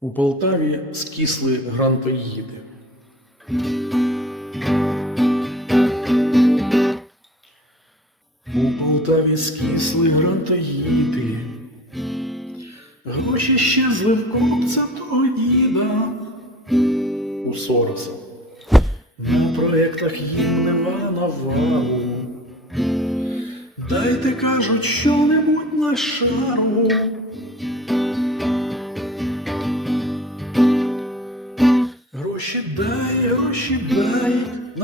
У Полтаві скисли грантоїди. У Полтаві скисли грантоїди. Гроші щезли в копця того діда. У Сороса. На проєктах їм нема навалу. Дайте, кажуть, що-небудь на шару.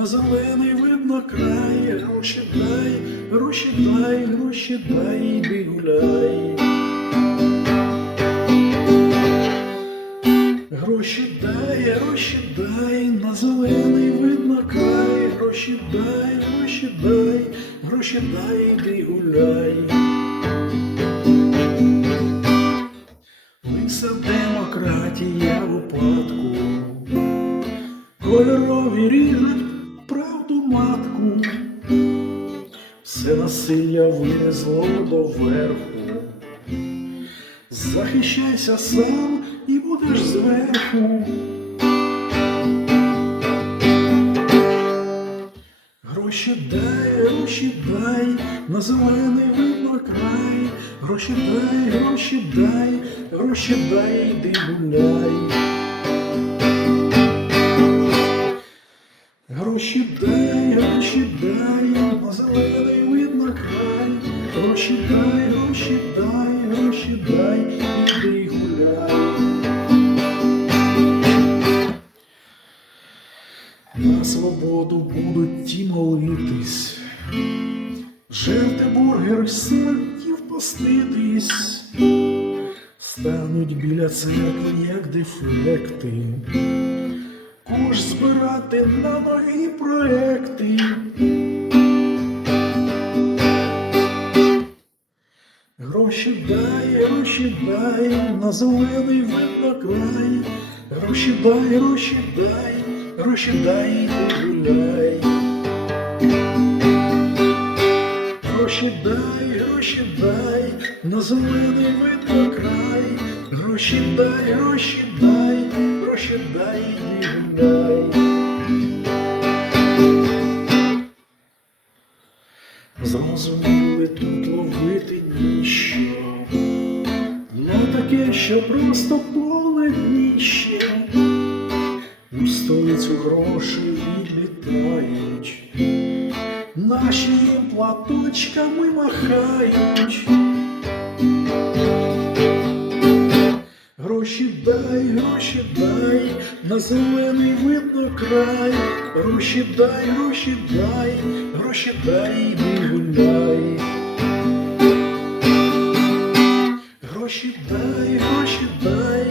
На зелений видно край, гроші дай, гроші дай, гроші дай, іди гуляй. Гроші дай, гроші дай, на зелений видно край, гроші дай, гроші дай, гроші дай, іди гуляй. Лиса демократія в упадку, кольорові ріжуть матку, все насилля вилізло до верху. Захищайся сам і будеш зверху. Гроші дай, гроші дай, на зелений видно край, гроші дай, гроші дай, гроші дай, йди гуляй. Дай, гроші на зелений видно край, дай, гроші дай, іди гуляй. На свободу будуть ті молитись, жерти бургер сиротів поститись, стануть біля церкви, як дефекти, куш збирати на нові проекти. Гроші дай, гроші дай, на зелений видно край, гроші дай, гроші дай, гроші дай, іди гуляй. Гроші дай, гроші дай, на зелений видно край, гроші дай, гроші дай, гроші дай, гуляй. Зрозуміли тут ловити ніщо, не таке, що просто поле дніще. У столицю гроші відлітають, наші їм платочками махають. На зелений видно край, гроші дай, гроші дай, гроші дай, іди гуляй. Гроші дай, гроші дай,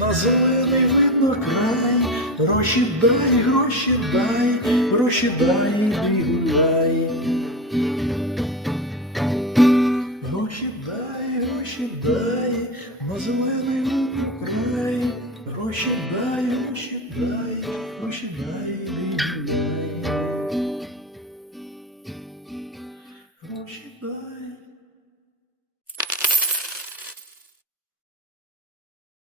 на зелений видно край, гроші дай, гроші дай, гроші дай, іди гуляй. Гроші дай, гроші дай, на зелений видно край,